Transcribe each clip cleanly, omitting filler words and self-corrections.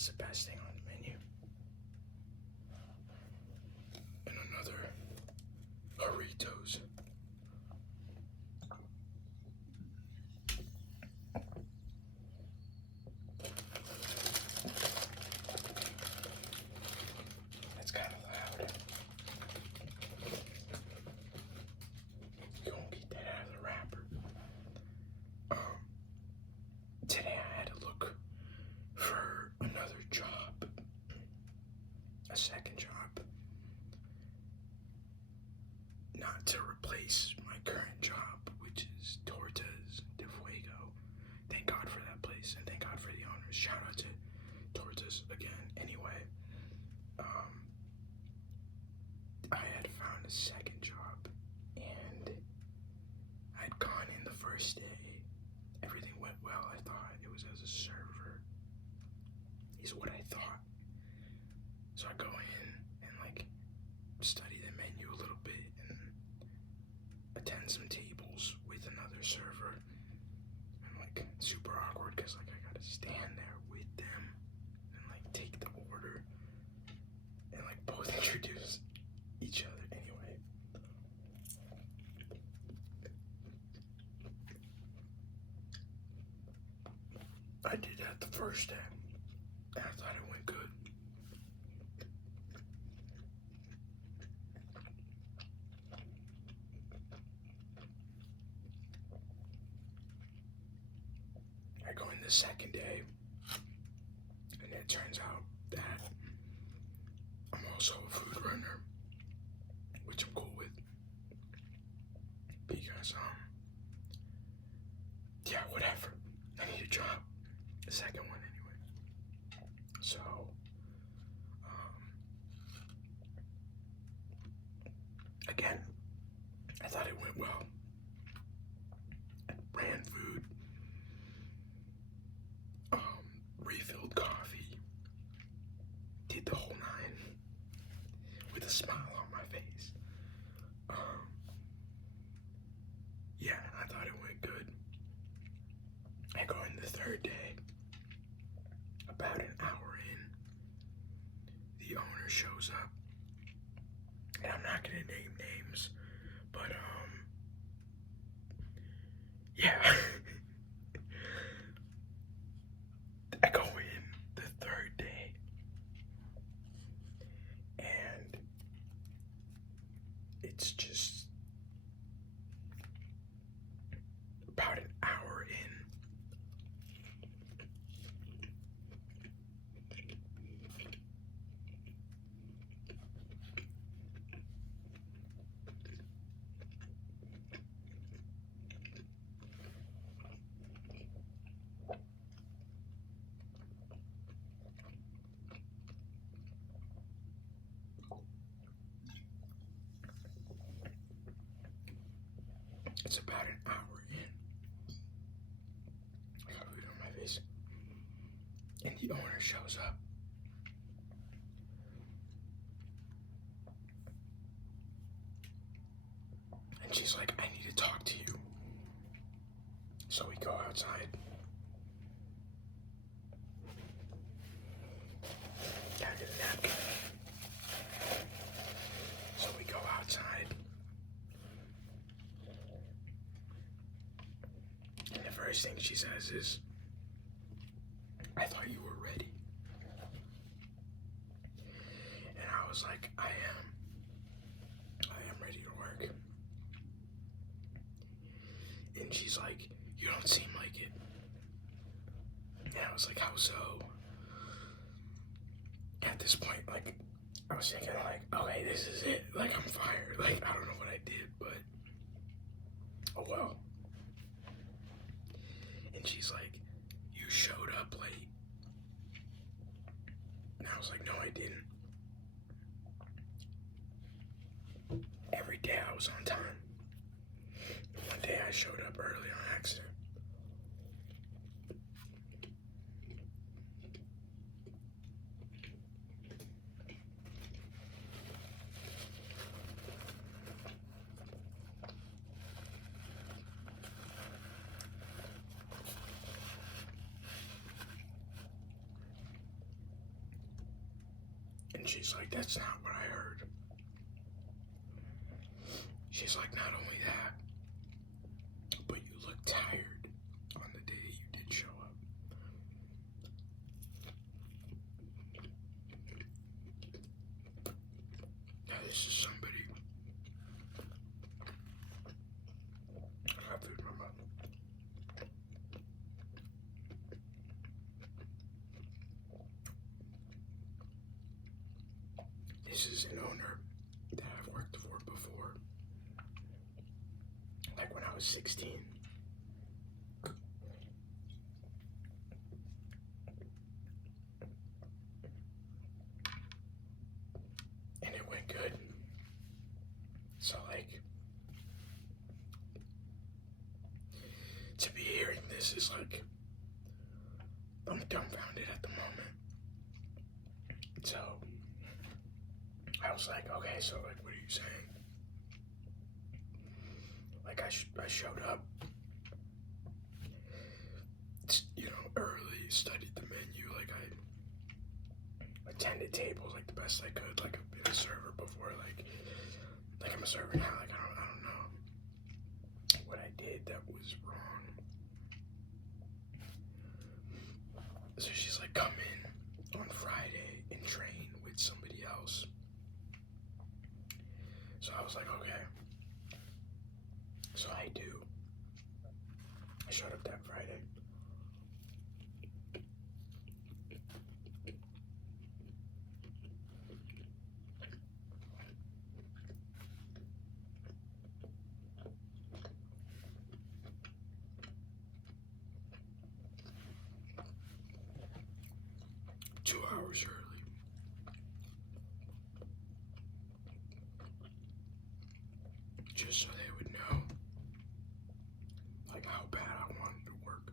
That's the best thing on the menu. And another Doritos. That's kind of loud. You won't get that out of the wrapper. Today I had to look for another job, a second job, not to replace my current job, which is Tortas de Fuego. Thank God for that place, and thank God for the owners. Shout out to Tortas again. Anyway, I had found a second job, and I'd gone in the first day. Everything went well. I thought it was as a server, is what I thought. So I go in and like study the menu a little bit and attend some tables with another server. And like super awkward because like I gotta stand there with them and like take the order and like both introduce each other. Anyway, I did that the first day, and I thought it went good. I go in the second day, and it turns out that I'm also a food runner, which I'm cool with, because yeah, whatever. I need a job, the second one anyway. So again, I thought it went well. I ran food, refilled coffee, did the whole nine with a smile on my face. Yeah, I thought it went good. I go in the third day. About an hour in, the owner shows up, and I'm not gonna name names, but yeah. I go in the third day, and it's just about an hour in. It's about an hour in. I got food on my face. And the owner shows up. And she's like, I need to talk to you. So we go outside. Gotta get a napkin. So we go outside. And the first thing she says is, I thought you were ready. And I was like, I am ready to work. And she's like, you don't seem like it. And I was like, how so? At this point, like, I was thinking like, okay, this is it. Like, I'm fired. Like, I don't know what I did, but oh well. And she's like, you showed up late. And I was like, no, I didn't. Every day I was on time. One day I showed up early on accident. And she's like, that's not what I heard. She's like, not only that, but you look tired on the day that you did show up. Now this is somebody. I got food in my mouth. This is an owner that I've worked for before. Like when I was 16. And it went good. So like, to be hearing this is like, I'm dumbfounded at the moment. So I was like, okay, so like, what are you saying? Like I showed up, early, studied the menu, like I attended tables like the best I could, like I've been a server before, like I'm a server now, like I don't know what I did that was wrong. So she's like, come in on Friday and train with somebody else. So I was like, okay. So I do. I showed up that Friday. Two hours early. Just so they would know, like, how bad I wanted to work.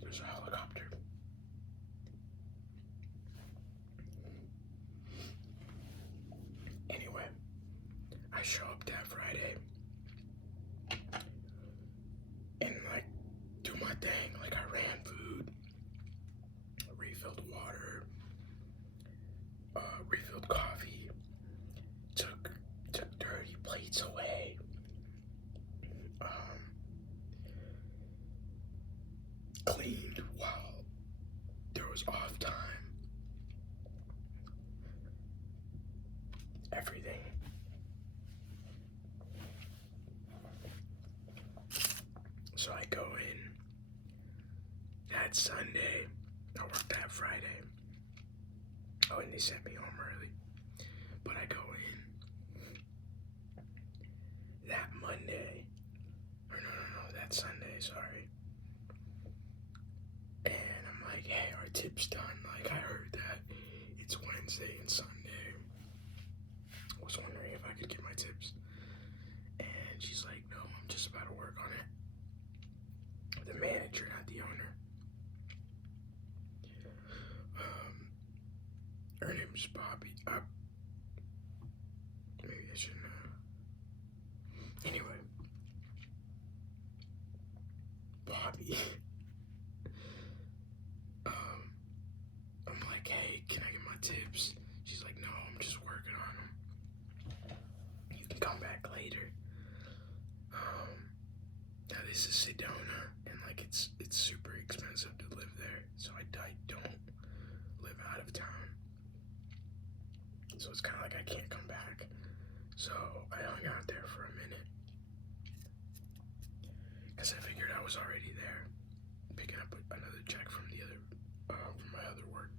There's a helicopter. Anyway, I show up that Friday and like do my thing. Like I ran food, refilled water, refilled coffee, took dirty plates away. Cleaned while there was off time. Everything. So I go in that Sunday. I worked that Friday. Oh, and they sent me home early. But I go in that Monday. Or no, that Sunday, sorry. And I'm like, hey, our tip's done. Like, I heard that it's Wednesday and Sunday. I was wondering if I could get my tips. And she's like, no, I'm just about to work on it. The manager, not the owner. Her name's Bobby. Maybe I shouldn't. Anyway, Bobby. I'm like, hey, can I get my tips? She's like, no, I'm just working on them. You can come back later. Now this is Sedona, and like it's super expensive to live there, so I don't live out of town. So it's kind of like I can't come back. So I hung out there for a minute, because I figured I was already there, picking up another check from from my other work.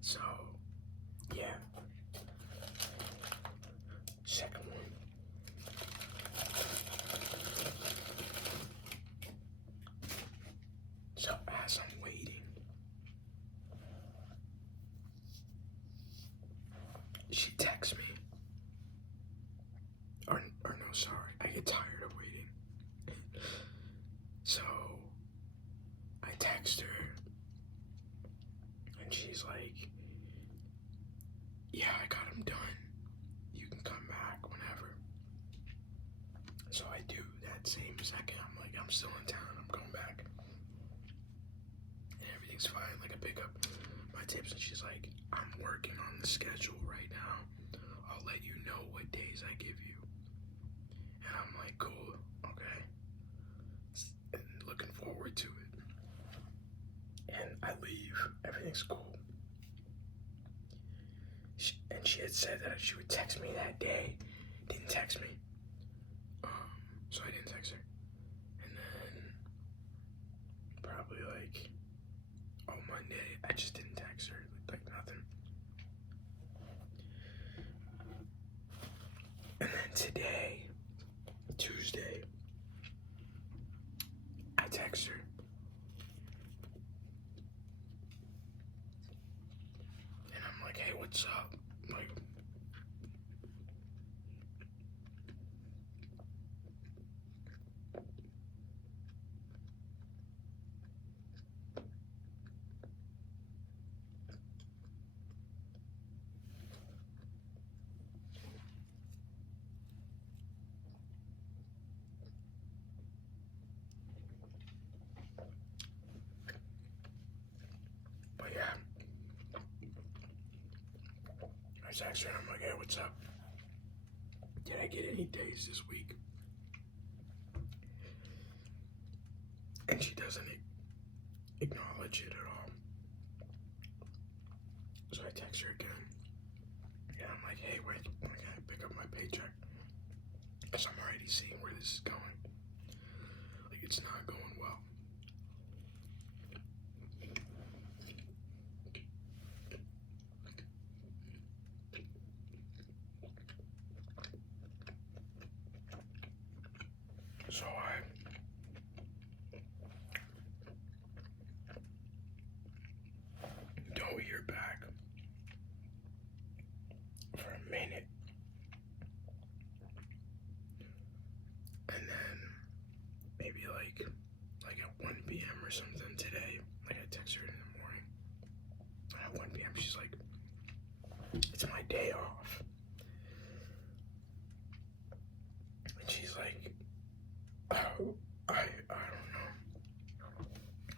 So, yeah. Second one. So as I'm waiting, she texts me. Or no, sorry. I get tired of waiting. So I text her, and she's like, yeah, I got them done. You can come back whenever. So I do that same second. I'm like, I'm still in town. I'm going back. And everything's fine. Like, I pick up my tips and she's like, I'm working on the schedule right now. I'll let you know what days I give you. And I'm like, cool, okay. And looking forward to it. And I leave. Everything's cool. And she had said that she would text me that day. Didn't text me. So I didn't text her. And then probably like on Monday, I just didn't text her. Like nothing. And then today, Tuesday, I text her. And I'm like, hey, what's up? Like, but yeah. I text her and I'm like, hey, what's up? Did I get any days this week? And she doesn't acknowledge it at all. So I text her again. And I'm like, hey, when can I pick up my paycheck? Because I'm already seeing where this is going. Like, it's not going well. So I don't hear back for a minute. And then maybe like at 1 p.m. or something today, like I text her in the morning. And at 1 p.m. she's like, it's my day off. And she's like, oh, I don't know.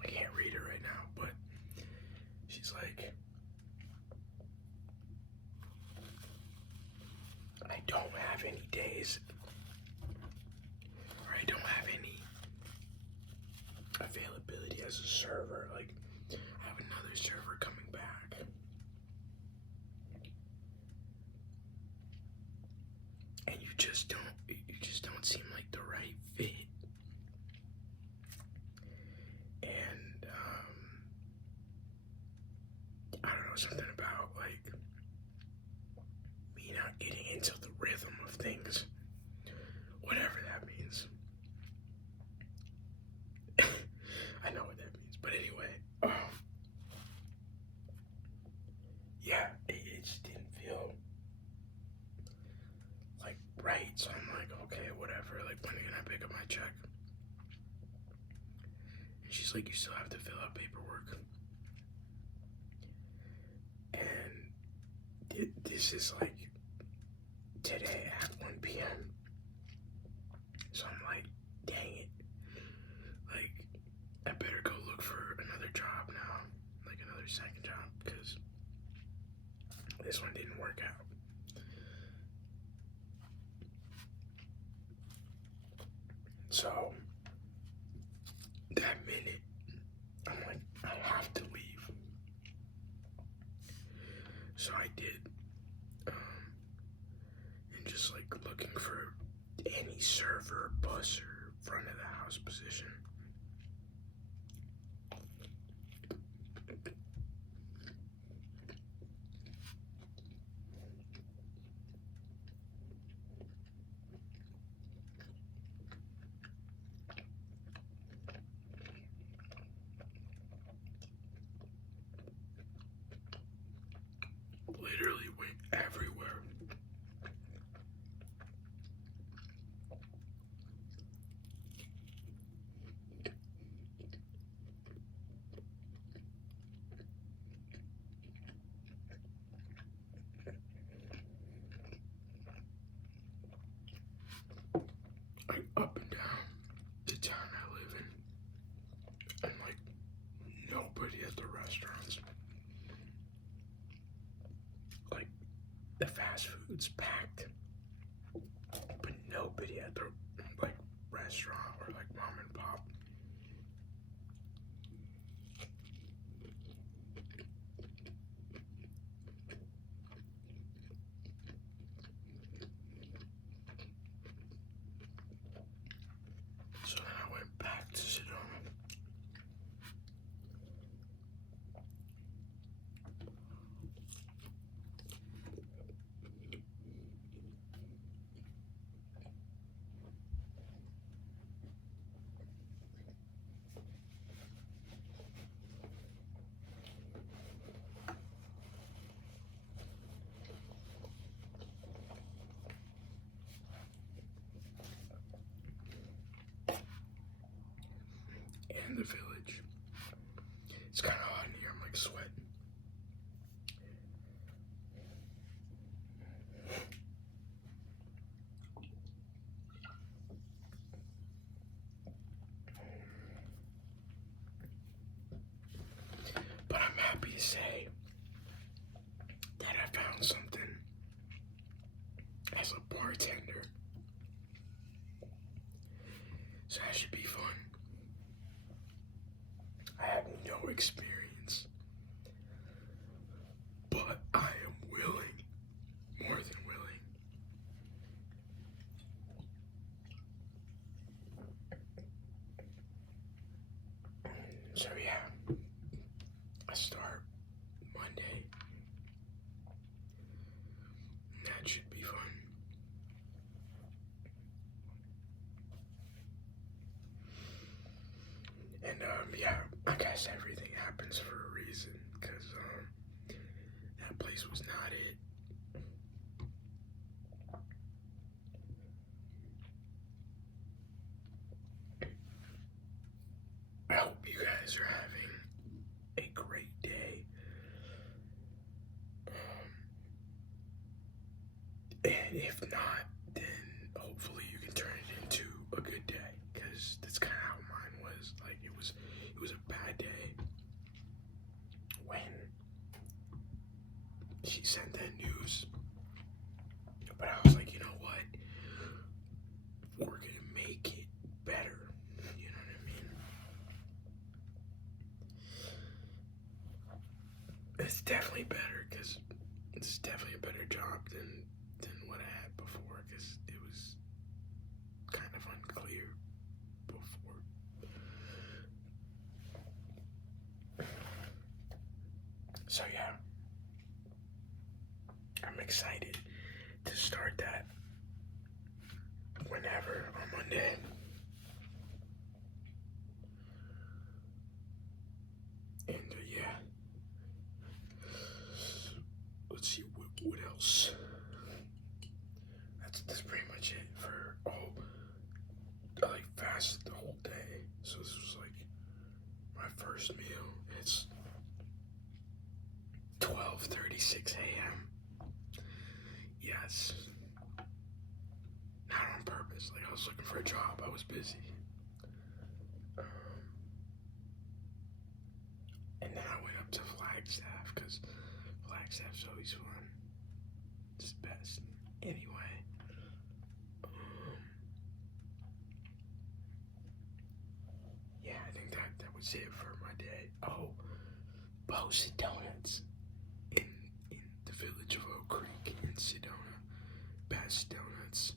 I can't read it right now, but she's like, I don't have any days, or I don't have any availability as a server. Like, I have another server coming back. And you just don't seem like the right fit. And I don't know, something about like me not getting into the rhythm of things, whatever that means. I know what that means, but anyway, yeah, it just didn't feel like right. So I'm like, okay, whatever. Like, when can I pick up my check? And she's like, you still have to fill out paperwork. And this is like today at 1 p.m. So I'm like, dang it. Like, I better go look for another job now. Like, another second job, because this one didn't work out. So, that minute, I'm like, I have to leave. So I did. And just like looking for any server, bus, or front of the house position. Literally went everywhere. the fast food's packed, but nobody at the like restaurant or like mom and pop. So then I went back to Sedona. In the village. It's kind of hot in here. I'm like sweating. But I'm happy to say that I found something as a bartender. So that should be fun. I have no experience, but I am willing, more than willing. So yeah, I start Monday. That should be fun. And yeah, I guess everything happens for a reason, because that place was not it. I hope you guys are having a great day. And if not, then hopefully you can turn it into a good day, because that's kind of how mine was. Like it was a bad day when she sent that news. But I was like, you know what? We're gonna make it better. You know what I mean? It's definitely better, because it's definitely a better job than what I had before, because it was kind of unclear before. So yeah, I'm excited to start that whenever on Monday. And yeah, let's see what else. That's pretty much it for all. I like fasted the whole day, so this was like my first meal. It's 12:36 a.m. Yes, not on purpose. Like I was looking for a job. I was busy. And then I went up to Flagstaff, because Flagstaff's always fun. It's the best. Anyway, yeah, I think that was it for my day. Oh, Bo's Donuts in the village of Oak Creek in Sedona. Best donuts,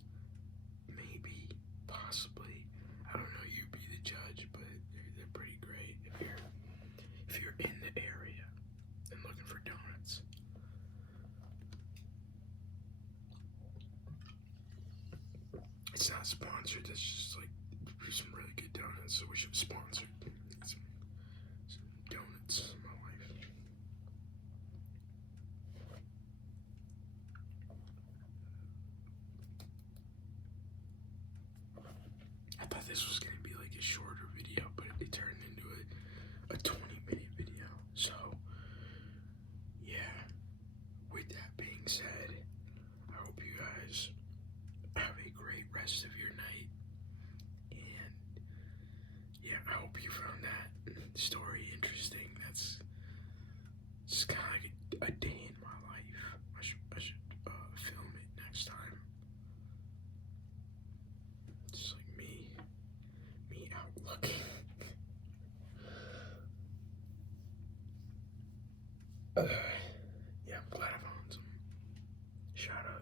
maybe, possibly. I don't know. You be the judge, but they're pretty great if you're in the area and looking for donuts. It's not sponsored. It's just like some really good donuts. So we should sponsor some donuts in my life. I thought this was gonna be like a shorter video, but it turned into a 20-minute video. So yeah, with that being said, I hope you guys have a great rest of your night. And yeah, I hope you found that story interesting. That's just kind of like a day in my life. I should shout out